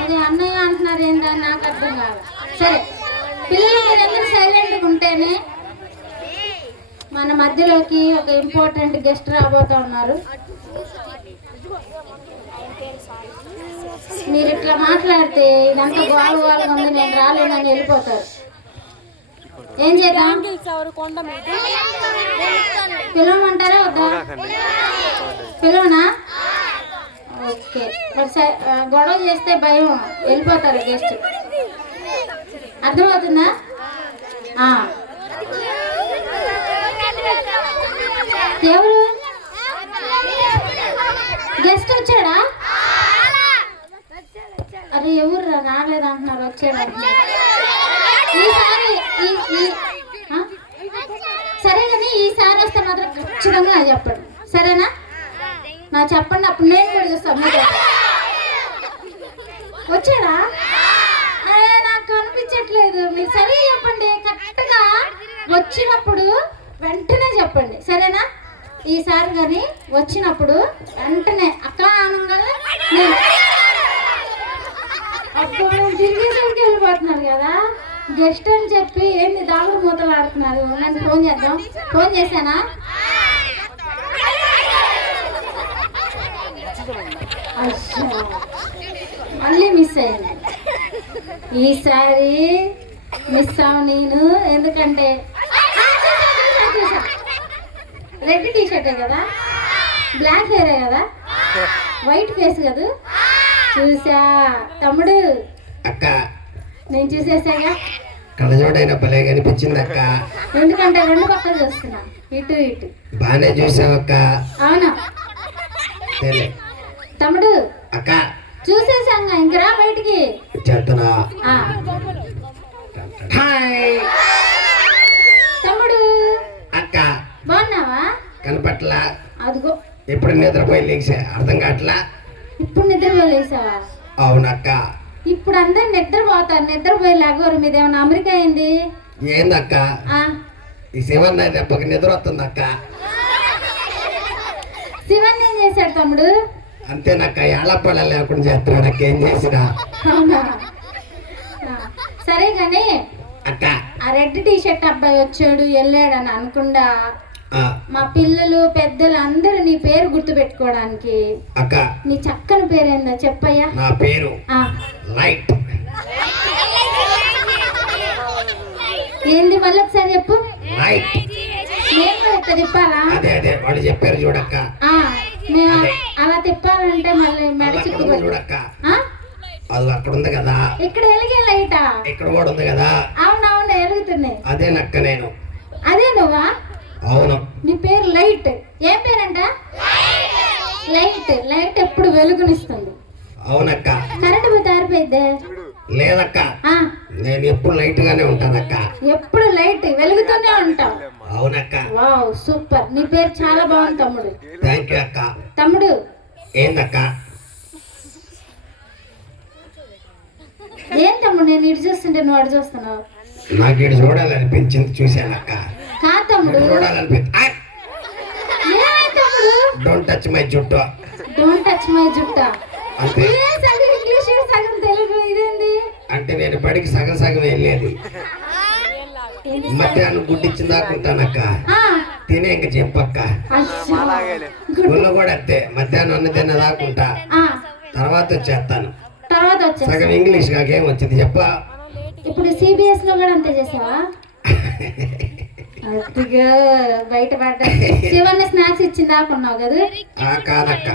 అది అన్నయ్య అంటున్నారు ఏంటని నాకు అర్థం కాదు. సరే పిల్లలు మీరందరూ సైలెంట్గా ఉంటేనే మన మధ్యలోకి ఒక ఇంపార్టెంట్ గెస్ట్ రాబోతా ఉన్నారు. మీరు ఇట్లా మాట్లాడితే ఇదంతా గోలగా ఉంది, నేను రాలేనని వెళ్ళిపోతారు. ఏం చేద్దాం? పిలవమంటారా వద్దా? పిలవనా? ఓకే. మరి గొడవ చేస్తే భయం, వెళ్ళిపోతారు గెస్ట్. అర్థమవుతుందా? ఎవరు గెస్ట్ వచ్చాడా? అరే ఎవరు రాలేదంటున్నారు, వచ్చాడు అంటున్నారు. ఈసారి సరే కానీ ఈసారి వస్తే మాత్రం ఖచ్చితంగా నాకు చెప్పండి, సరేనా? నాకు చెప్పండి, అప్పుడు నేను కూడా చూస్తాను. వచ్చాడా? అరే నాకు కనిపించట్లేదు. మీరు సరే చెప్పండి, కరెక్ట్గా వచ్చినప్పుడు వెంటనే చెప్పండి, సరేనా? ఈసారి కానీ వచ్చినప్పుడు వెంటనే అక్కడ ఆనందంగా నేను అప్పుడు తిరిగి వెళ్ళిపోతున్నారు కదా గెస్ట్ అని చెప్పి. ఏంది దాగుడు మూతలు ఆడుతున్నారు? నన్ను ఫోన్ చేద్దాం. ఫోన్ చేశానా? మళ్ళీ మిస్ అయ్యింది. ఈసారి మిస్ అవు నేను. ఎందుకంటే రెడ్ టీషర్టే కదా, బ్లాక్ హెయిరే కదా, వైట్ ఫేస్ కదా. చూసా తమ్ముడు, అక్క నేను చూసేసాగా. కళ్ళజోడైన భలే కనిపించింది అక్క. ఎందుకంటే రెండు పక్కలు చూస్తున్నా, ఇటు ఇటు. బానే చూసావక్క. అవునా తమ్ముడు? అక్క చూసేసాంగా, ఇంకరా బయటికి చేస్తున్నా. తమ్ముడు అక్క బాగున్నావా? కనపట్లా. అదిగో ఎప్పుడు నిద్రపోయి లేచా, అర్థం కావట్లా. ఇప్పుడు నిద్రపోలేసావా? అవునక్క. ఇప్పుడు అందరు నిద్రపోతారు, నిద్రపోయి లాగోరు. మీద ఏమన్నా అమెరికా అయింది ఏందక్క? ఈ శివన్న దెబ్బకి నిద్ర వస్తుంది అక్క. శివన్ ఏం చేశాడు తమ్ముడు? అంతేనక్క, ఏళ్ళపళ్ళ లేకుండా చేస్తున్నాడు అక్క. ఏం చేసినా. సరే గాని అక్క, ఆ రెడ్ టీషర్ట్ అబ్బాయి వచ్చాడు వెళ్ళాడు అని అనుకుండా మా పిల్లలు పెద్దలు అందరూ నీ పేరు గుర్తు పెట్టుకోవడానికి అక్క, నీ చక్కని పేరు ఏందో చెప్పయ్యా. నా పేరు లైట్. ఏంది మళ్ళీ ఒకసారి చెప్పు. లైట్. నేను ఇట్లా తిప్పాలా? అదే అదే వాళ్ళు చెప్పారు చూడక్క. నేను అలా తిప్పాలంటే మళ్ళీ మెడ చిక్కు చూడక్క. అది అక్కడ ఉంది కదా. ఇక్కడ వెలిగే లైటా? ఇక్కడ కూడా ఉంది కదా. అవునవును వెలుగుతున్నాయి. అదే నక్క నేను. అదే నువ్వా? అవును. నీ పేరు లైట్. ఏం పేరంట? లైట్. లైట్ ఎప్పుడు వెలుగునిస్తుంది. అవునక్క. కరెంట్ పోతే ఆరిపోయిద్దే? లేదక్క, నేను ఎప్పుడు లైట్ గానే ఉంటానక్క. ఎప్పుడు లైట్ వెలుగుతూనే ఉంటావు. అవునక్క. Wow super. నీ పేరు చాలా బాగుంది తమ్ముడు. థ్యాంక్ యూ అక్క. తమ్ముడు ఏందక్క? ఏం తమ్ముడు నేను ఇటు చూస్తుంటే నువ్వు అటు చూస్తున్నావు? నాకు ఇటు చూడాలనిపించింది, చూశానక్క. కా తమ్ముడు చూడాలనిపించింది. డోంట్ టచ్ మై జుట్టు. డోంట్ టచ్ మై జుట్టు అంటే సగం ఇంగ్లీష్ సగం తెలుగు. ఇదేంది అంటే నేను బడికి సగం సగం వెళ్ళేది. మధ్యాహ్నం గుడ్డిచ్చిన దాకుంటానక్క. తినే ఇంక చెప్పక్క. గుళ్ళు కూడా అంతే, మధ్యాహ్నం అన్న తిన్న దాకుంటా, తర్వాత వచ్చేస్తాను. సగం ఇంగ్లీష్ కాకేం వచ్చింది చెప్ప. ఇప్పుడు సిబిఎస్ లో కూడా అంతే చేసావా? బయట పడ్డా. శివన్న స్నాక్స్ ఇచ్చింది దాకున్నావు కదా? కాదక్క,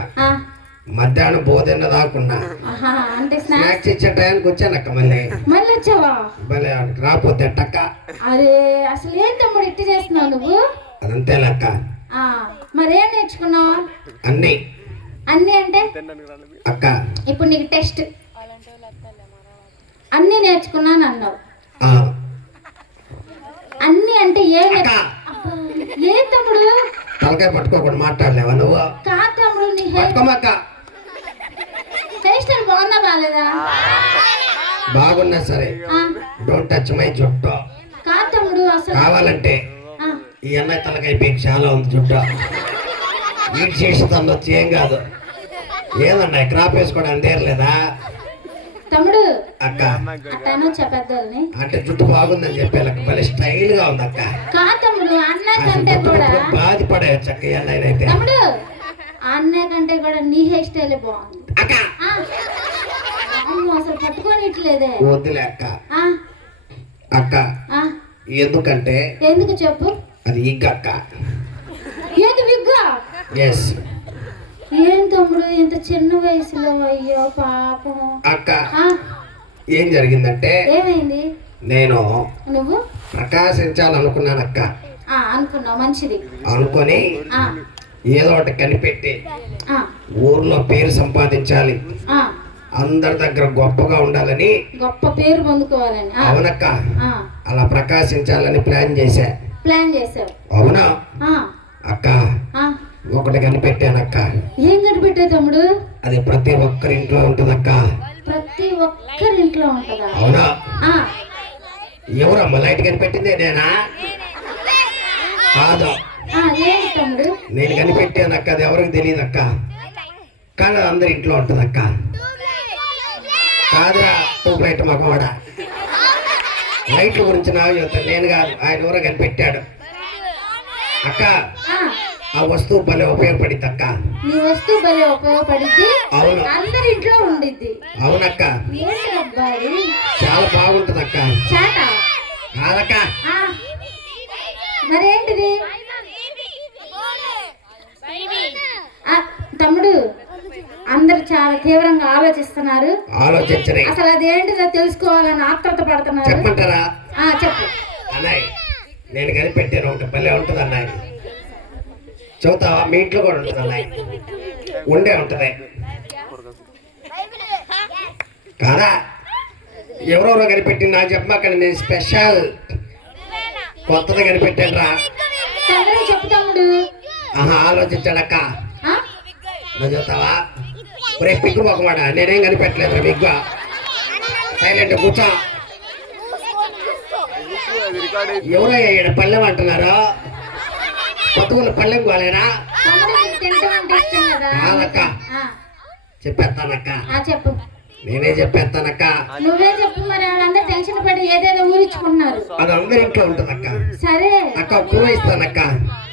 మధ్యాహ్నం భోజన దాకున్నా. అంటే స్నాక్స్ ఇచ్చే టైంకి వచ్చానక్క. మళ్ళీ వచ్చావా? మళ్ళీ రాపోతే అట్టక్క. అరే అసలు ఏం తమ్ముడు ఇట్టి చేస్తున్నావు నువ్వు? అదంతేలక్క. మరేం నేర్చుకున్నావు? అన్ని. అన్ని అంటే అక్క ఇప్పుడు నీకు టెస్ట్ అన్ని నేర్చుకున్నాను అన్నావు. అన్ని అంటే ఏం తమ్ముడు? తలకాయ పట్టుకోకుండా మాట్లాడలేవా నువ్వు? కా తమ్ముడు నీ హెయిర్ స్టైల్ బాగుందా బాగాలేదా? బాగున్నా సరే డోంట్ టచ్ మై జుట్టు. కా తమ్ముడు అసలు కావాలంటే ఈ అన్నయ్య తలకాయ పీక్ చాలా ఉంది జుట్టు. నీట్ చేసి తను వచ్చి ఏం కాదు. ఏదన్నా క్రాప్ వేసుకోవడానికి తీరలేదా తమ్ముడు అక్క? అట్టనొచ్చా పెద్దోళ్ళని? అంటే జుట్టు బాగుందని చెప్పి భలే స్టైల్ గా ఉంది అక్క. కాదు తమ్ముడు, అన్న కంటే కూడా బాధపడేయచ్చు అక్క అయితే. తమ్ముడు అన్న కంటే కూడా నీ హెయిర్ స్టైల్ బాగుంది అక్క. అసలు పట్టుకొని ఇట్లేదే. వద్దులే అక్క. అక్క ఎందుకంటే ఎందుకు చెప్పు. అది ఇగ్గ అక్క. ఏది విగ్గా? ఎస్. ఏం తమ్ముడు ఇంత చిన్న వయసులో? అయ్యో పాపం. అక్క ఏం జరిగిందంటే, ఏమైంది? నేను నువ్వు ప్రకాశించాలనుకున్నాను అక్క. అనుకున్నావు, మంచిది. అనుకొని ఏదో ఒకటి కనిపెట్టి ఊర్లో పేరు సంపాదించాలి, అందరి దగ్గర గొప్పగా ఉండాలని, గొప్ప పేరు పొందుకోవాలని. అవునక్క. అలా ప్రకాశించాలని ప్లాన్ చేశావు. అవునా అక్క? ఒకటి కనిపెట్టానక్క. ఏం కనిపెట్టావు తమ్ముడు? అది ప్రతి ఒక్కరింట్లో ఉంటుందక్క. ప్రతి ఒక్కరింట్లో ఉంటుందా? అవునా? ఎవరమ్మా లైట్ కనిపెట్టింది? నేనా? కాదు, తమ్ముడు నేను కనిపెట్టానక్క. అది ఎవరికి తెలియదు అక్క, కానీ అందరి ఇంట్లో ఉంటుందక్క. కాదురా ట్యూబ్లైట్ మగవాడ. లైట్ల గురించి నాకు చెప్తాను, నేను కాదు, ఆయన ఎవరో కనిపెట్టాడు అక్క. ఆ వస్తువు భలే ఉపయోగపడిద్ది అక్క. నీ వస్తువు భలే ఉపయోగపడిద్ది. అవును, అందరి ఇంట్లో ఉండిద్ది. అవునక్క. చాలా బాగుంటుంది అక్క. కాదక్క. మరేంటిది తమ్ముడు? అందరు చాలా తీవ్రంగా ఆలోచిస్తున్నారు. అసలు అదేంటిదో తెలుసుకోవాలని ఆత్రత పడుతున్నారు. చెప్పంటారా? చెప్పు అన్నయ్య. నేను కనిపెట్టాను ఒకటి భలే ఉంటుంది అన్నయ్య. చెబుతావా? మీ ఇంట్లో కూడా ఉంటుంది అన్నయ్య. ఉండే ఉంటుంది కాదా? ఎవరెవరో కనిపెట్టింది నాకు చెప్పమాకండి. నేను స్పెషల్ కొత్తగా కనిపెట్టాను రా. చెప్పు తమ్ముడు. ఆలోచించాడక్క. నువ్వు చెప్తావా? రేపు పిక్కు మొక్కమాట. నేనేం కనిపెట్టలేదు రా. బిగ్గా సైలెంట్ కూర్చో. ఎవరయ్యా ఈడ పళ్ళెం అంటున్నారు? కొత్తగూళ్ళ పళ్ళెం కోలేనా? కాదక్క. చెప్పేస్తానక్క. చెప్పు. నేనే చెప్పేస్తానక్క. నువ్వే చెప్పు. మరి వాళ్ళందరూ టెన్షన్ పడి ఏదేదో ఊరించుకుంటున్నారు. అది అందరి ఇంట్లో ఉంటుందక్క. సరే అక్క, క్లూ ఇస్తానక్క.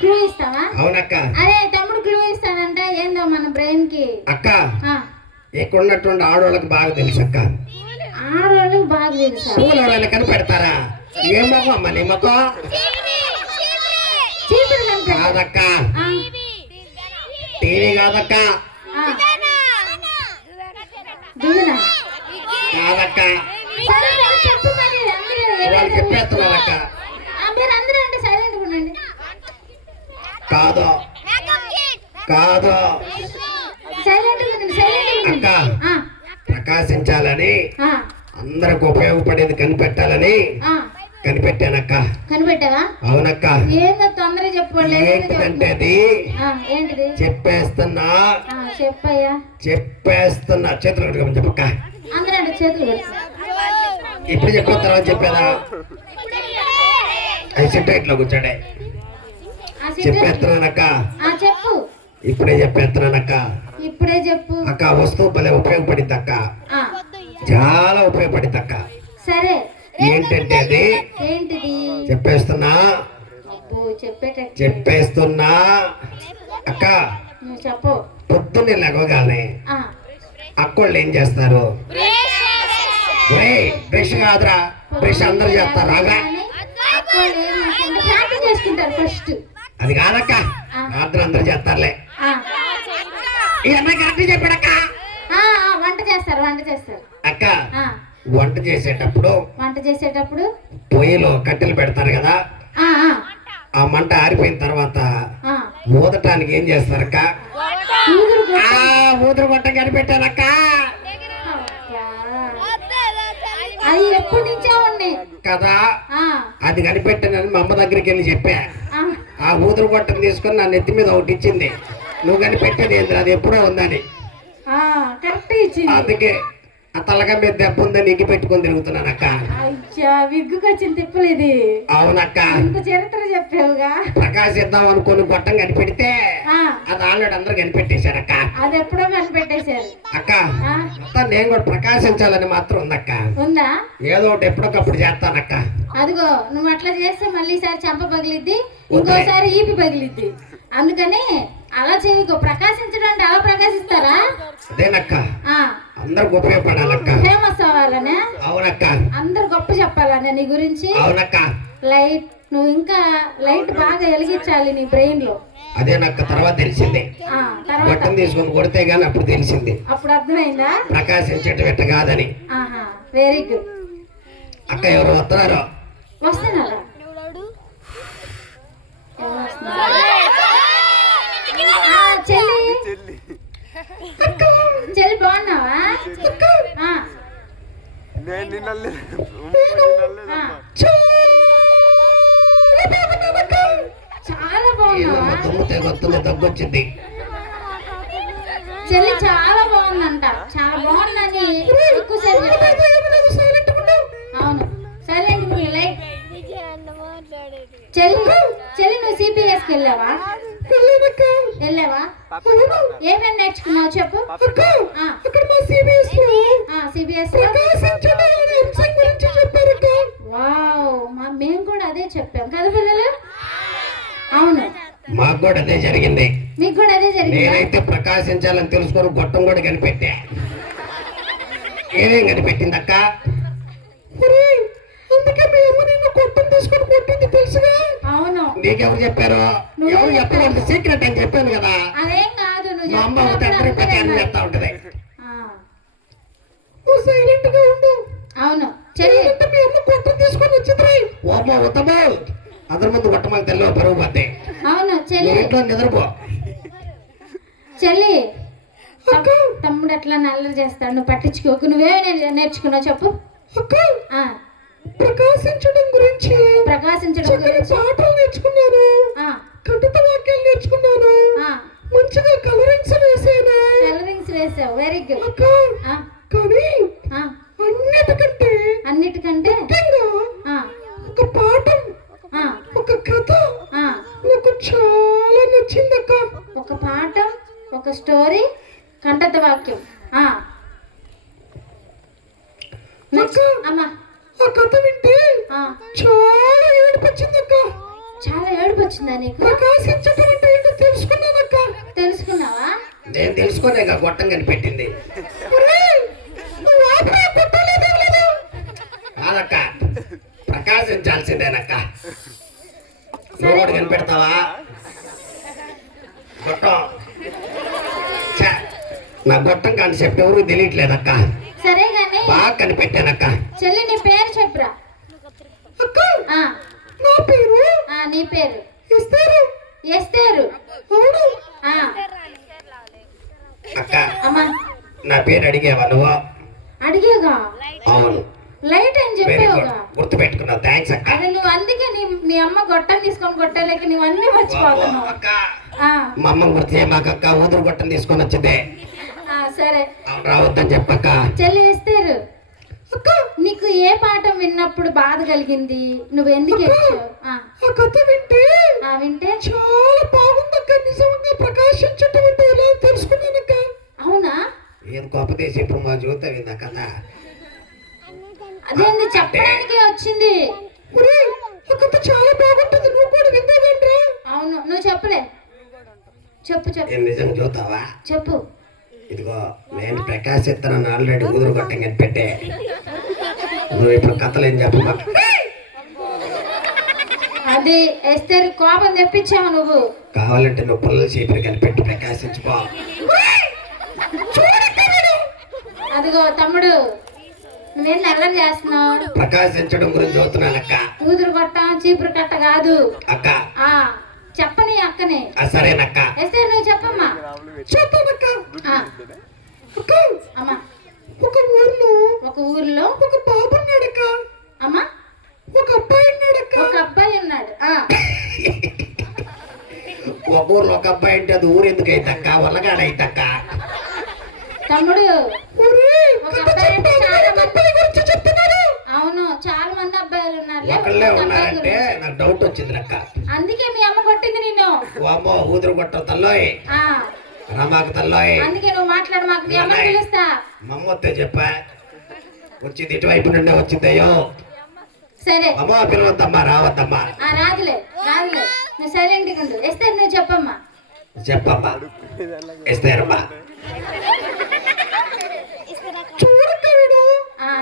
క్లూ ఇస్తావా? అవునక్క. అరే తమ్ముడు క్లూ ఇస్తానంట. ఏందో మన బ్రెయిన్ కి. అక్క ఇక్కడ ఉన్నటువంటి ఆడవాళ్ళకి బాగా తెలుసు అక్క. ఆడవాళ్ళకి బాగా తెలుసా? ఎవరైనా కనిపెడతారా? ఏ మొక్క అమ్మ నీ మొక్క? కాదక్క. టీవీ కాదక్క. కాదక్క. చెప్పు. మరి వాళ్ళు చెప్పేస్తున్నారక్క. మీరు అందరూ అంటే సైలెంట్ ఉండండి. కాదు కాదు అక్క. ప్రకాశించాలని, అందరికి ఉపయోగపడేది కనిపెట్టాలని కనిపెట్టానక్క. కనిపెట్టావా? అవునక్క. ఏందో తొందరగా చెప్పలేదు. ఏంటిదంటే అది ఏంటిది? చెప్పేస్తున్నా. చెప్పయ్యా. చెప్పేస్తున్నా. చేతులు కట్టుకోమని చెప్పక్క. అందరూ అంటే చేతులు కట్టుకో. ఇప్పుడు చెప్పిన తర్వాత చెప్పేదా? అది సిట్ లో కూర్చోండి. చెప్పేస్తున్నానక్క. చెప్పు. ఇప్పుడే చెప్పేస్తున్నానక్క. ఇప్పుడే చెప్పు అక్క. వస్తువు భలే ఉపయోగపడింది అక్క. చాలా ఉపయోగపడింది అక్క. సరే ఏంటంటే అది? ఏంటిది? చెప్పేస్తున్నా. చెప్పేస్తున్నా అక్క. చెప్పు. పొద్దున్నే లేవగానే అక్కోళ్ళు ఏం చేస్తారు? బ్రష్ కాదురా, బ్రష్ అందరు చేస్తారు. ఫస్ట్ అది కాదక్క. రాత్రి అందరు చేస్తారులే. ఈ అమ్మాయి కరెక్ట్ చెప్పాడక్క. వంట చేస్తారు. అక్క, వంట చేసేటప్పుడు పొయ్యిలో కట్టెలు పెడతారు కదా. ఆ మంట ఆరిపోయిన తర్వాత ఊదటానికి ఏం చేస్తారక్క? ఊదురు గొట్టం కనిపెట్టానక్క. అది ఎప్పటి నుంచే ఉన్నాయి కదా. అది కనిపెట్టానని మా అమ్మ దగ్గరికి వెళ్ళి చెప్పా. ఆ ఊదురు గొట్టం తీసుకొని నా నెత్తి మీద ఒకటి ఇచ్చింది. నువ్వు కనిపెట్టేది ఏంటి? అది ఎప్పుడో ఉందని. కరెక్ట్ ఇచ్చింది. అందుకే ఆ తలగా మీద దెబ్బ ఉందని ఎగ్గి పెట్టుకొని తిరుగుతున్నాను అక్క. విగ్గుకి వచ్చిన తిప్పులు ఇది. అవునక్క. ఇంత చరిత్ర చెప్పావుగా. ప్రకాశిద్దాం అనుకుని గొట్టం కనిపెడితే ఆ, అది ఆల్రెడీ అందరూ కనిపెట్టేశారక్క. అది ఎప్పుడో కనిపెట్టేశారు. అక్క ఆ, మొత్తం నేను కూడా ప్రకాశించాలని మాత్రం ఉందక్క. ఉందా? ఏదో ఒకటి ఎప్పటికప్పుడు చేస్తానక్క. అదిగో నువ్వు అట్లా చేస్తే మళ్ళీ సారి చెంప పగిలిద్ది, ఇంకోసారి ఈపి పగిలిద్ది. అందుకని అలా చేయకు. ప్రకాశించడం అంటే అలా ప్రకాశిస్తారా? అదేనక్క, ఆ, అందరికి ఉపయోగపడాలక్క. ఫేమస్ అవ్వాలనే, అవునక్క. అందరు గొప్ప చెప్పాలనే నీ గురించి. అవునక్క. లైట్ నువ్వు ఇంకా లైట్ బాగా వెలిగించాలి నీ బ్రెయిన్ లో. అదేనక్క, తర్వాత తెలిసింది. ఆ, తర్వాత గొట్టం తీసుకొని కొడితే గానీ అప్పుడు తెలిసింది అప్పుడు అర్థమైందా? ప్రకాశించేట వెట్ట కాదని. ఆహా, వెరీ గుడ్. అక్క ఎవరు వస్తున్నారు? వస్తున్నారా? ఎవరు వస్తున్నారు? ఆ, చెల్లి చెల్లి బాగున్నావా? ఆ, ఆ. చాలా బాగున్నావా? తుమ్మితే గొత్తులో తగ్గొచ్చింది. చెల్లి చాలా బాగుందంట. చాలా బాగుందని ఎక్కువసేపు చెప్పారు. అవును, సైలెంట్ లైక్. చెల్లి చెల్లి నువ్వు సిబిఎస్కి వెళ్ళావా? వెళ్ళావా? ఏమేమి నేర్చుకున్నావు చెప్పు. సిబిఎస్ వావ్, మేము కూడా అదే చెప్పాం కదా పిల్లలు. అవును, మాకు కూడా అదే జరిగింది. మీకు కూడా అదే జరిగింది. నేనైతే ప్రకాశించాలని తెలుసుకొని గొట్టం కూడా కనిపెట్టా. ఏమేం కనిపెట్టింది అక్క? అందుకే మీ అమ్మ నిన్ను గొట్టం తీసుకొని కొట్టింది తెలుసుగా. అవును, నీకెవరు చెప్పారు? ఎవరు చెప్పలేదు, సీక్రెట్ అని చెప్పాను కదా. అదేం కాదు. మా అమ్మ నువ్వు ప్రచారం చేస్తా ఉంటది. ఆ, సైలెంట్ గా ఉండు. అవును చెల్లి. మీ అమ్మ గొట్టం తీసుకొని వచ్చింది. ఓమో ఉత్తమో అందరి ముందు గొట్టమని తెల్ల పరుగు పోతే. అవును చెల్లి. ఇంట్లో నిద్రపో. చెల్లి, తమ్ముడు ఎట్లా నల్లరి చేస్తాడు, నువ్వు పట్టించుకోకు. నువ్వేమే నేర్చుకున్నావు చెప్పు. ఆ, ప్రకాశించడం గురించి ప్రకాశించడం గురించి పాటలు నేర్చుకున్నాను. ఆ, కవిత వాక్యాలు నేర్చుకున్నాను. ఆ, మంచిగా కలరింగ్స్ వేసాను. కలరింగ్స్ వేసావు, వెరీ గుడ్. కానీ ఆ, అన్నిటికంటే అన్నిటికంటే ముఖ్యంగా ఆ, ఒక పాఠం, ఆ, ఒక కథ ఆ, నాకు చాలా నచ్చిందక్క. ఒక పాఠం, ఒక స్టోరీ, కంఠత వాక్యం. ఆ, అమ్మా, ఆ కథ వింటే ఆ, చాలా ఏడుపొచ్చిందక్క. చాలా ఏడుపు వచ్చిందా నీకు? ప్రకాశించడం అంటే ఏంటో తెలుసుకున్నానక్క. తెలుసుకున్నావా? నేను తెలుసుకునే గొట్టం కనిపెట్టింది. కాదక్క, ప్రకాశించాల్సిందేనక్క. నువ్వు కూడా కనిపెడతావా గొట్టం? ఛ, నా గొట్టం కాన్సెప్ట్ ఎవరు తెలియట్లేదక్క. సరే గాని బాగా కనిపెట్టానక్క. చెల్లి నీ పేరు చెప్పురా. అక్క, ఆ, నా పేరు ఆ, నీ పేరు ఇస్తారు. ఎస్తేరు. అవును ఆ, అక్క, అమ్మా, నా పేరు అడిగేవా నువ్వు? అడిగేగా. అవును, లైట్ అని వెరీ గుడ్, చెప్పావుగా. గుర్తు పెట్టుకున్నావు. థ్యాంక్స్ అక్క. అదే నువ్వు అందుకే మీ అమ్మ గొట్టం తీసుకొని కొట్టలేక నువ్వు అన్ని మర్చిపోతున్నావు. అక్క, ఆ, మా అమ్మ గుర్తు చేయమాకక్క. ఊదురు గొట్టం తీసుకొని వచ్చిందే. ఆ, సరే అవును, రావద్దని చెప్పక్క. చెల్లి ఎస్తేరు, నీకు ఏ పాఠం విన్నప్పుడు బాధ కలిగింది? నువ్వు ఎందుకు ఏడ్చావు? ఆ కథ వింటే వింటే చాలా బాగుందక్క. నిజంగా ప్రకాశించటం అంటే ఎలా తెలుసుకున్నానక్క. అవునా? ఏం గొప్పదేసి ఇప్పుడు మా జీవితం విందా కథ. అదేంది చెప్పడానికే వచ్చింది. ఆ కథ చాలా బాగుంటుంది, నువ్వు కూడా విందాగంట్రా. అవును, నువ్వు చెప్పులే. చెప్పు చెప్పు. ఏం నిజం చూస్తావా? చెప్పు. ఇదిగో నేను ప్రకాశిస్తానని ఆల్రెడీ ఊదురు గొట్టం కనిపెట్టే. నువ్వు ఇప్పుడు కథలు ఏం చెప్పు. అది ఎస్తేరు కోపం తెప్పించావు నువ్వు. కావాలంటే నువ్వు పుల్లల చీపురు కనిపెట్టి ప్రకాశించుకో. అదిగో తమ్ముడు, నువ్వేం నల్లని చేస్తున్నావు? ప్రకాశించడం గురించి చూస్తున్నానక్క. ఊదురు కొట్ట చీపురు కట్ట కాదు అక్క. ఆ, చెప్పని అక్కనే. సరేనక్క. ఎస్తే నువ్వు చెప్పమ్మా. చెప్పనక్క. అమ్మా, ఒక ఊర్లో ఒక బాబు ఉన్నాడక్క. అమ్మా, ఒక అబ్బాయి ఉన్నాడక్క. ఒక అబ్బాయి ఉన్నాడు. ఒక ఊర్లో ఒక అబ్బాయి అంటే అది ఊరు ఎందుకు అయితక్క? వల్లగాడ అయితక్క. తమ్ముడు, ఒక అబ్బాయి అంటే చాలా మంది. అవును, చాలా మంది ఒకళ్ళే ఉన్నారంటే నాకు డౌట్ వచ్చింది అక్క. అందుకే మీ అమ్మ కొట్టింది నిన్ను. ఓ అమ్మో ఊదురు కొట్ట తల్లోయ్, ఆ రామాకు తల్లోయ్. అందుకే నువ్వు మాట్లాడు, మాకు మీ అమ్మని పిలుస్తా. మమ్మొత్తే చెప్పా, వచ్చింది ఇటువైపు నుండే వచ్చిందయ్యో. సరే అమ్మా పిలవద్దమ్మా, రావద్దమ్మా. రాదులే రాదులే, నువ్వు సైలెంట్ గా ఉండు. ఎస్తే నువ్వు చెప్పమ్మా. చెప్పమ్మా. ఇస్తారమ్మా.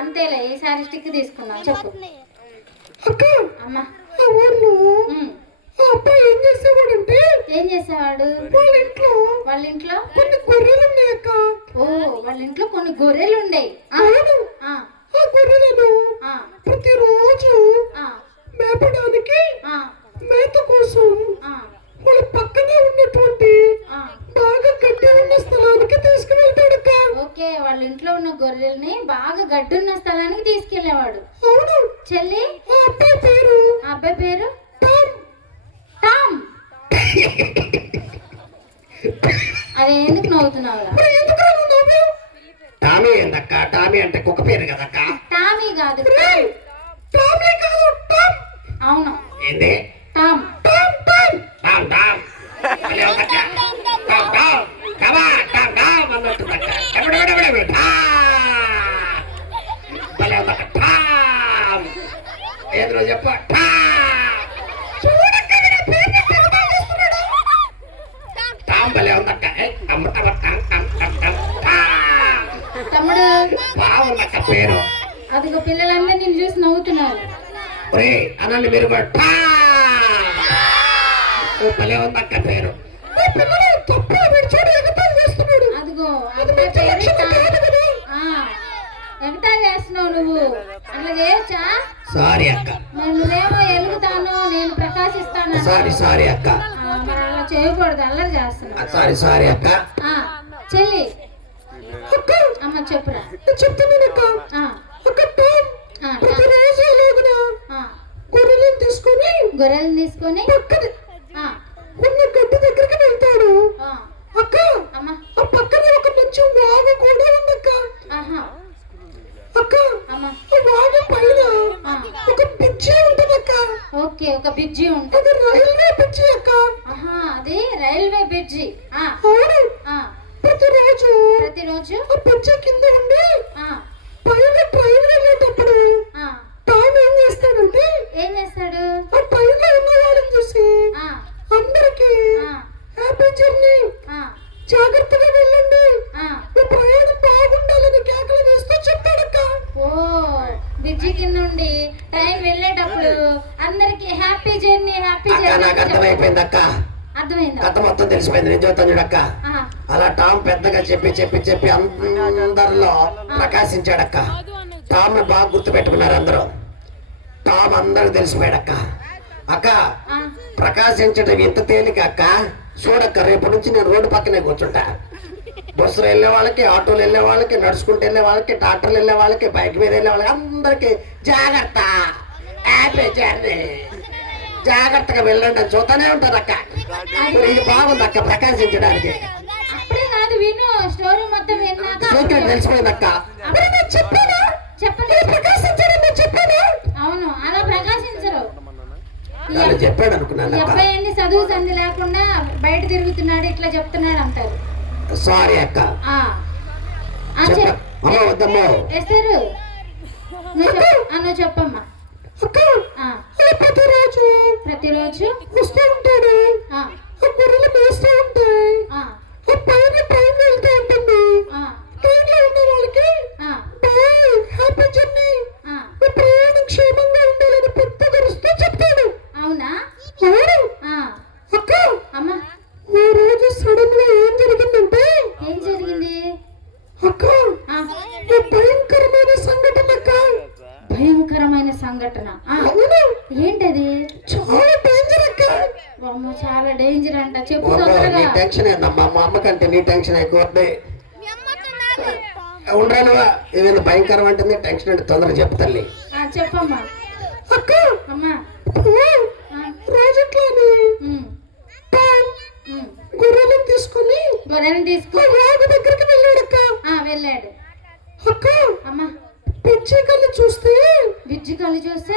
అంతేలే, ఈసారి స్టిక్ తీసుకున్నావు. చెప్పు అమ్మా. ఏం చేసేవాడంటే, ఏం చేసేవాడు? వాళ్ళ ఇంట్లో కొన్ని గొర్రెలు ఉన్నాయి అక్క. ఓ, వాళ్ళ ఇంట్లో కొన్ని గొర్రెలు ఉండేవి. ఆ గొర్రెలను ప్రతిరోజు మేపడానికి, మేత కోసం వాళ్ళ పక్కనే ఉన్నటువంటి బాగా గడ్డి ఉన్న స్థలానికి తీసుకువెళ్తాడక్క. ఓకే, వాళ్ళ ఇంట్లో ఉన్న గొర్రెల్ని బాగా గడ్డి ఉన్న స్థలానికి తీసుకెళ్లేవాడు. అవును చెల్లి, ఆ అబ్బాయి పేరు, ఆ అబ్బాయి పేరు టామ్. టామ్. అదే ఎందుకు నవ్వుతున్నావు? టామీ ఏందక్క? టామీ అంటే కుక్క పేరు కదక్క. టామీ కాదు, టామీ కాదు, టామ్. అవును, ఏంది? టామ్. టామ్ టామ్ టామ్ టామ్. భలే ఉందక్క. టామ్ టామ్. కమా టామ్ టామ్ అన్నట్టుందక్క. ఎప్పుడు టామ్. భలే ఉందక్క. టామ్. ఏదో చెప్పు. టామ్. చూడక్క, నా పేరు చెప్పి చేస్తున్నాడు. టామ్ భలే ఉందక్క. టమ్ టమ్ టమ్ టమ్ టమ్ టమ్. టామ్. తమ్ముడు, బాగుందక్క పేరు. అదిగో పిల్లలందరూ నిన్ను చూసి నవ్వుతున్నారు. ఒరే అనండి మీరు కూడా. భలే ఉందక్క పేరు. అదిగో అబ్బాయి పేరు టామ్. ఎగతాళి చేస్తున్నావు నువ్వు. అట్లా చేయొచ్చా? సారీ అక్క. మరి నువ్వేమో ఎలుగుతాను, నేను ప్రకాశిస్తాను. సారీ అక్క. మరి అలా చేయకూడదు, అల్లరి చేస్తున్నావు. సారీ అక్క. చెల్లి, అమ్మ చెప్పురా. చెప్తున్నానక్క. గొర్రెలను తీసుకొని ఉన్న గడ్డి దగ్గరికి వెళ్తాడు అక్క. అమ్మ, ఆ పక్కనే ఒక మంచి వాగు కూడా ఉందక్క. అక్క, అమ్మ, ఆ వాగు పైన ఒక పిచ్చి ఉంటదక్క. ఓకే, ఒక బ్రిడ్జి ఉంటుంది. అది రైల్వే పిచ్చి అక్క. అది రైల్వే బ్రిడ్జి. అవును. ప్రతిరోజు ఆ పిచ్చి కింద ఉండి పైన ట్రైన్ వెళ్ళేటప్పుడు టామ్ ఏం చేస్తాడంటే, ఆ పైన ఉన్న వాళ్ళని చూసి అందరికి హ్యాపీ జర్నీ, జాగ్రత్తగా వెళ్ళండి, మీ ప్రయాణం బాగుండాలని కేకలు వేస్తూ చెప్తాడక్క. ఓ, బ్రిడ్జి కింద ఉండి ట్రైన్ వెళ్ళేటప్పుడు అందరికి హ్యాపీ జర్నీ, హ్యాపీ జర్నీ. నాకు అర్థమైపోయింది అక్క. అర్థమైందా? కథ మొత్తం తెలిసిపోయింది. నేను చూస్తాను చూడక్క. అలా టామ్ పెద్దగా చెప్పి అందరిలో ప్రకాశించాడక్క. టామ్ బాగా గుర్తు పెట్టుకున్నారు అందరూ. టామ్ అందరికి తెలిసిపోయాడక్క. అక్క, ప్రకాశించడం ఎంత తేలిక అక్క. చూడక్క, రేపు నుంచి నేను రోడ్డు పక్కనే కూర్చుంటా. బస్సులు వెళ్ళే వాళ్ళకి, ఆటోలు వెళ్ళే వాళ్ళకి, నడుచుకుంటూ వెళ్ళే వాళ్ళకి, ట్రాక్టర్లు వెళ్ళే వాళ్ళకి, బైక్ మీద వెళ్ళే వాళ్ళకి అందరికి జాగ్రత్త, హ్యాపీ జర్నీ, జాగ్రత్తగా వెళ్ళండి అని చూస్తూనే ఉంటారు అక్క. ఇది బాగుంది అక్క ప్రకాశించడానికి. అప్పుడే కాదు, విను, స్టోరీ మొత్తం విన్నాక సీక్రెట్ తెలిసిపోయింది అక్క. చెప్పండి. అవును, అలా ప్రకాశించరు. చెప్పాడు అనుకున్నాను. ఈ అబ్బాయి ఏంది చదువు సంధి లేకుండా బయట తిరుగుతున్నాడు, ఇట్లా చెప్తున్నాడు అంటారు. సారీ అక్క. వద్దమ్మో. ఎస్తారు, నువ్వు చెప్పమ్మా. ప్రతిరోజు వస్తూ ఉంటాడు, గొర్రెలు మేస్తూ ఉంటాయి, పైన ట్రైన్ వెళ్తూ ఉంటుంది. ట్రైన్ లో ఉన్న వాళ్ళకి హ్యాపీ జర్నీ, మీ ప్రయాణం క్షేమంగా ఉండాలని పెద్ద గరుస్తూ చెప్తాడు. అవునా? అవును అక్క. అమ్మా, ఓ రోజు సడన్ గా ఏం జరిగిందంటే, ఏం జరిగింది అక్క? భయంకరమైన సంఘటన అక్క. భయంకరమైన సంఘటన? ఏంటది? చాలా డేంజర్ అక్క. అమ్మ, చాలా డేంజర్ అంట. చెప్పు నీ తొందరగా. టెన్షన్ ఏందమ్మా? మా అమ్మ కంటే నీ టెన్షన్ ఎక్కువ. ఉండరానువా ఏమైనా భయంకరం అంటుంది, టెన్షన్ అంటే తొందరగా చెప్పు తల్లి. చెప్పమ్మా. అక్క, అమ్మా, ప్రాజెక్ట్లోని గొర్రెలను తీసుకొని వాగు దగ్గరికి వెళ్ళాడక్క. వెళ్ళాడు. అక్క, అమ్మా, పిచ్చి కళ్ళు చూస్తే బ్రిడ్జి కళ్ళు చూస్తే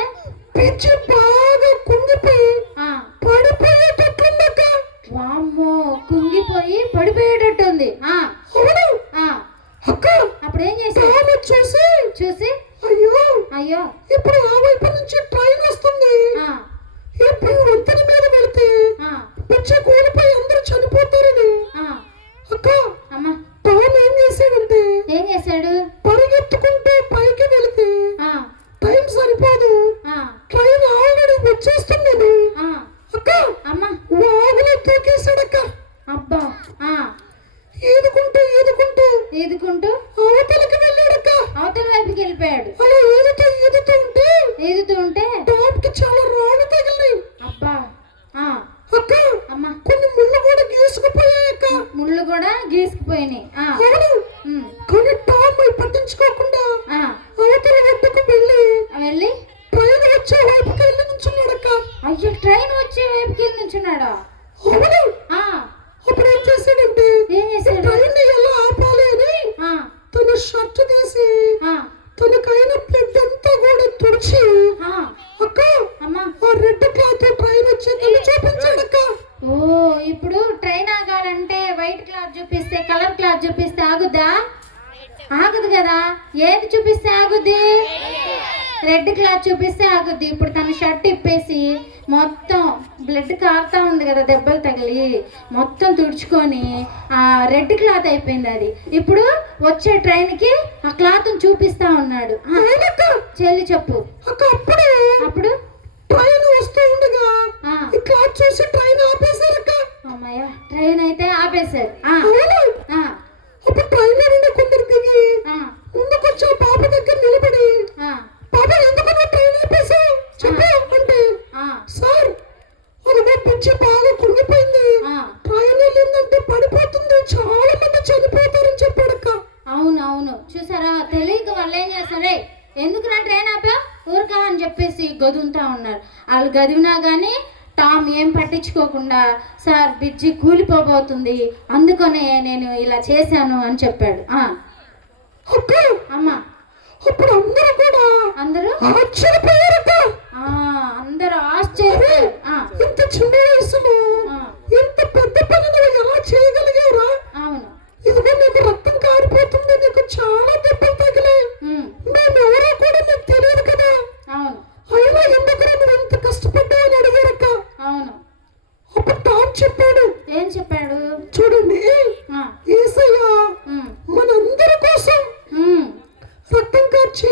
పిచ్చి బాగా కుంగిపోయి పడిపోయేటట్లుందక్క. వామ్మో, కుంగిపోయి పడిపోయేటట్టుంది. అవును అక్క. అప్పుడు ఏం చేశాడు? చూసి అయ్యో అయ్యో ఇప్పుడు ఆ వైపు నుంచి ట్రైన్ వస్తుంది, ఇప్పుడు వంతెన మీద వెళ్తే పిచ్చి కూలిపోయి అందరూ చనిపోతారని. అక్క అమ్మా, టామ్ ఏం చేశాడంటే పరిగెత్తుకుంటూ పైకి వెళితే టైం సరిపోదు, ట్రైన్ ఆల్రెడీ వచ్చేస్తుందని అక్క అమ్మా వాగులో తూకేశాడక్క. అబ్బా, ఈదుకుంటూ అవతలకి వెళ్ళాడక్క. అవతల వైపుకి వెళ్ళిపోయాడు. అలా ఈదుతూ ఉంటే టాప్ కి చాలా రాళ్ళు తగిలినాయి. అబ్బా అక్క అమ్మా, కొన్ని ముళ్ళు కూడా గీసుకుపోయాయక్క. ముళ్ళు కూడా గీసుకుపోయినాయి. కానీ టామ్ పట్టించుకోకుండా అవతల ఒడ్డుకు వెళ్ళి ట్రైన్ వచ్చే వైపుకి వెళ్ళి నుంచున్నాడక్క. అయ్యో, ట్రైన్ వచ్చే వైపుకి వెళ్ళి నుంచున్నాడా? అవును. అప్పుడు ఏం చేశాడంటే ట్రైన్ ఎలా ఆపాలి అని తన షర్ట్ తీసి తనకైన బ్లడ్ అంతా కూడా తుడిచి అక్క ఆ రెడ్ క్లాత్ ట్రైన్ వచ్చి చూపించాడక్క. ఓ, ఇప్పుడు ట్రైన్ ఆగాలంటే వైట్ క్లాత్ చూపిస్తే, కలర్ క్లాత్ చూపిస్తే ఆగుద్దా? ఆగదు కదా. ఏది చూపిస్తే ఆగుద్ది? రెడ్ క్లాత్ చూపిస్తే ఆగుద్ది. ఇప్పుడు తన షర్ట్ ఇప్పేసి మొత్తం బ్లడ్ కారుతా ఉంది కదా, దెబ్బలు తగిలి మొత్తం తుడుచుకొని ఆ రెడ్ క్లాత్ అయిపోయింది అది. ఇప్పుడు వచ్చే ట్రైన్కి ఆ క్లాత్ చూపిస్తా ఉన్నాడు. చెల్లి చెప్పు. అప్పుడు ట్రైన్ వస్తూ ఉండగా ఈ క్లాత్ చూసి ట్రైన్ ఆపేశారక్క. అమ్మయ్య, ట్రైన్ అయితే ఆపేశారు. అప్పుడు ట్రైన్ నుండి కొందరు దిగి ముందుకొచ్చే పాప దగ్గర నిలబడి, పాప ఎందుకు నా ట్రైన్ ఆపేశావు చెప్పు అంటే, సార్ అది పిచ్చి బాగా కుంగిపోయింది, ట్రైన్ వెళ్ళిందంటే పడిపోతుంది, చాలా మంది చనిపోతారని చెప్పాడక్క. అవునవును, చూసారా, తెలియక వాళ్ళు ఏం చేస్తారే, ఎందుకు నా ట్రైన్ ఆపా ఊరుకా అని చెప్పేసి గదువుతా ఉన్నారు. వాళ్ళు గదివినా కానీ టామ్ ఏం పట్టించుకోకుండా, సార్ బ్రిడ్జి కూలిపోబోతుంది అందుకనే నేను ఇలా చేశాను అని చెప్పాడు. అమ్మా, అప్పుడు అందరూ ఆశ్చర్యపోయారక్క. అందరూ ఆశ్చర్యపోయారు. ఇంత చిన్న వయసులో ఇంత పెద్ద పని నువ్వు ఎలా చేయగలిగావురా? అవును, ఇదిగో నీకు రక్తం కారిపోతుంది, నీకు చాలా దెబ్బలు తగిలాయి, మేమెవరో కూడా నీకు తెలియదు కదా, అవును, అయినా ఎందుకు నువ్వు ఎంత కష్టపడ్డావు అని అడిగారక్క. అవును. అప్పుడు టామ్ చెప్పాడు. ఏం చెప్పాడు? చూడండి, యేసయ్య మనందరి కోసం రక్తం కార్చి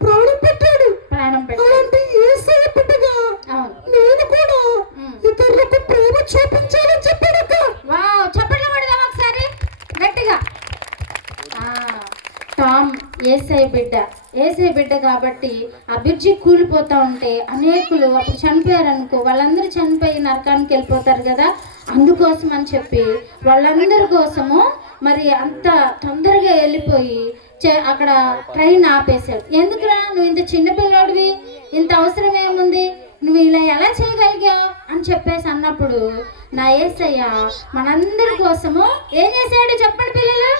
ప్రాణం పెట్టాడు. అలాంటి యేసయ్య బిడ్డగా నేను కూడా ఇతరులకు ప్రేమ చూపించాలని చెప్పాడక్క. వావ్, చప్పట్లు కొడదాం ఒకసారి గట్టిగా. టామ్ ఏసై బిడ్డ కాబట్టి ఆ బ్రిడ్జి కూలిపోతా ఉంటే అనేకులు అప్పుడు చనిపోయారనుకో, వాళ్ళందరూ చనిపోయి నరకానికి వెళ్ళిపోతారు కదా, అందుకోసం అని చెప్పి వాళ్ళందరి కోసము మరి అంత తొందరగా వెళ్ళిపోయి అక్కడ ట్రైన్ ఆపేశాడు. ఎందుకురా, నువ్వు ఇంత చిన్నపిల్లాడివి, ఇంత అవసరం ఏముంది, నువ్వు ఇలా ఎలా చేయగలిగావు అని చెప్పేసి అన్నప్పుడు నా యేసయ్య మనందరి కోసము ఏం చేశాడు చెప్పండి పిల్లలు?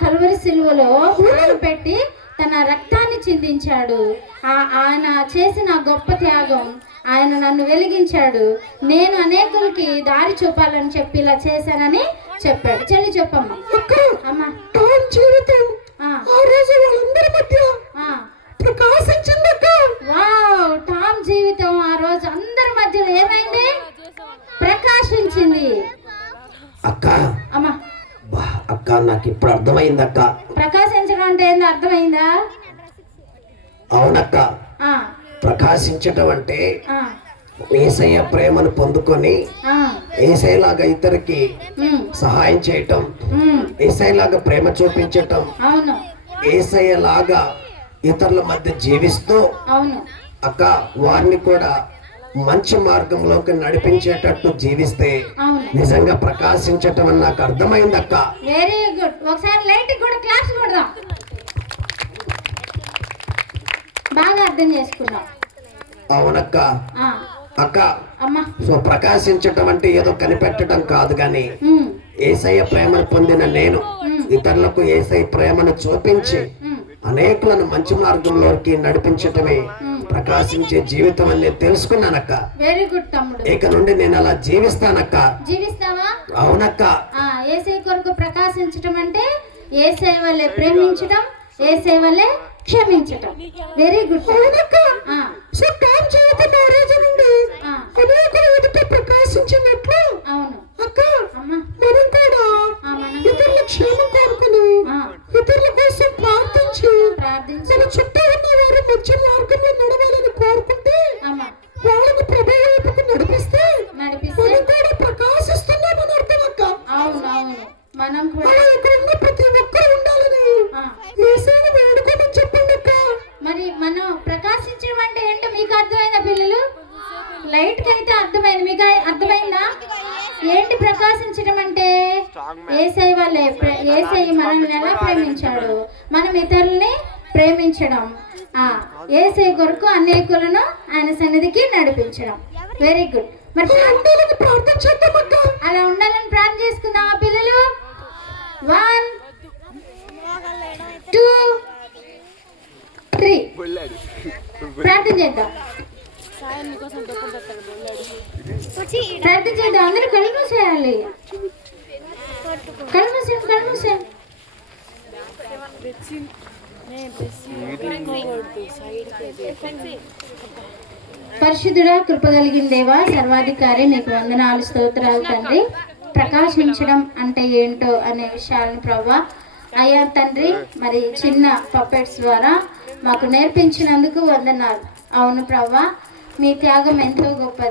కల్వరి సిలువలో ప్రాణం పెట్టి తన రక్తాన్ని చిందించాడు. ఆయన చేసిన గొప్ప త్యాగం, ఆయన నన్ను వెలిగించాడు, నేను అనేకులకి దారి చూపాలని చెప్పి ఇలా చేశానని చెప్పాడు. చెల్లి చెప్పమ్మా. అమ్మా, టామ్ జీవితం ఆ రోజు వాళ్ళందరి మధ్య ప్రకాశించిందక్క. వావ్, టామ్ జీవితం ఆ రోజు అందరి మధ్యలో ఏమైంది? ప్రకాశించింది. అక్క అమ్మా, అక్క నాకు ఇప్పుడు అర్థమైంది అక్క. ప్రకాశించడం అంటే ఏందో అర్థమైందా? అవునక్క, ప్రకాశించటం అంటే యేసయ్య ప్రేమను పొందుకొని యేసయ్యలాగా ఇతరికి సహాయం చేయటం, యేసయ్యలాగా ప్రేమ చూపించటం, యేసయ్యలాగా ఇతరుల మధ్య జీవిస్తూ అక్క వారిని కూడా మంచి మార్గంలోకి నడిపించేటట్టు జీవిస్తే నిజంగా ప్రకాశించటం అని నాకు అర్థమైంది అక్క. Very good. ఒకసారి లైట్ కూడా క్లాస్ కొడదాం. బాగా అర్థం చేసుకున్నాం. అవునక్క. అక్క, సో ప్రకాశించటం అంటే ఏదో కనిపెట్టడం కాదు కానీ యేసయ్య ప్రేమను పొందిన నేను ఇతరులకు యేసయ్య ప్రేమను చూపించి అనేకులను మంచి మార్గంలోకి నడిపించటమే ప్రకాశించే జీవితం అని నేను తెలుసుకున్నానక్క. వెరీ గుడ్ తమ్ముడు. ఇక నుండి నేను అలా జీవిస్తానక్క. జీవిస్తావా? అవునక్క. యేసయ్య కొరకు ప్రకాశించటం అంటే యేసయ్య వల్లే ప్రేమించడం, యేసయ్య వల్లే క్షమించటం. Very good. ప్రకాశించినట్లు అవును అక్క అమ్మా. మనం కూడా ఇతరుల క్షేమం కోరుకుని ఇతరుల కోసం ప్రార్థించి మన చుట్టూ ఉన్న వారు మంచి మార్గంలో నడవాలని కోరుకుంటే వాళ్ళని ప్రభు వైపుకు నడిపిస్తే మనం కూడా ప్రకాశిస్తున్నామని అర్థం అక్క. అవునవును. మనం కూడా ఇక్కడ ఉన్న ప్రతి ఒక్కరు ఉండాలని యేసుని వేడుకోమని చెప్పండి అక్క. మరి మనం ప్రకాశించడం అంటే ఏంటో మీకు అర్థమైందా పిల్లలు? లైట్ కి అయితే అర్థమైంది. మీకు అర్థమైందా ఏంటి ప్రకాశించడం అంటే? యేసయ్య వల్లే యేసయ్య మనల్ని ఎలా ప్రేమించాడు, మనం ఇతరుల్ని ప్రేమించడం, యేసయ్య కొరకు అనేకులను ఆయన సన్నిధికి నడిపించడం. Very good. మరి ప్రార్థన చేద్దాం అక్క. అలా ఉండాలని ప్రార్థన చేసుకుందామా పిల్లలు? 1 2 3 ప్రార్థన చేద్దాం. ప్రార్థన చేద్దాం. అందరూ కళ్ళు మూసేయాలి. కళ్ళు మూసేయండి, కళ్ళు మూసేయండి. పరిశుద్ధుడా, కృప కలిగిన దేవా, సర్వాధికారి, మీకు వందనాలు, స్తోత్రాలు తండ్రి. ప్రకాశించడం అంటే ఏంటో అనే విషయాలను ప్రభా అయ్యా తండ్రి మరి చిన్న పప్పెట్స్ ద్వారా మాకు నేర్పించినందుకు వందనాలు. అవును ప్రభా, మీ త్యాగం ఎంతో గొప్పది.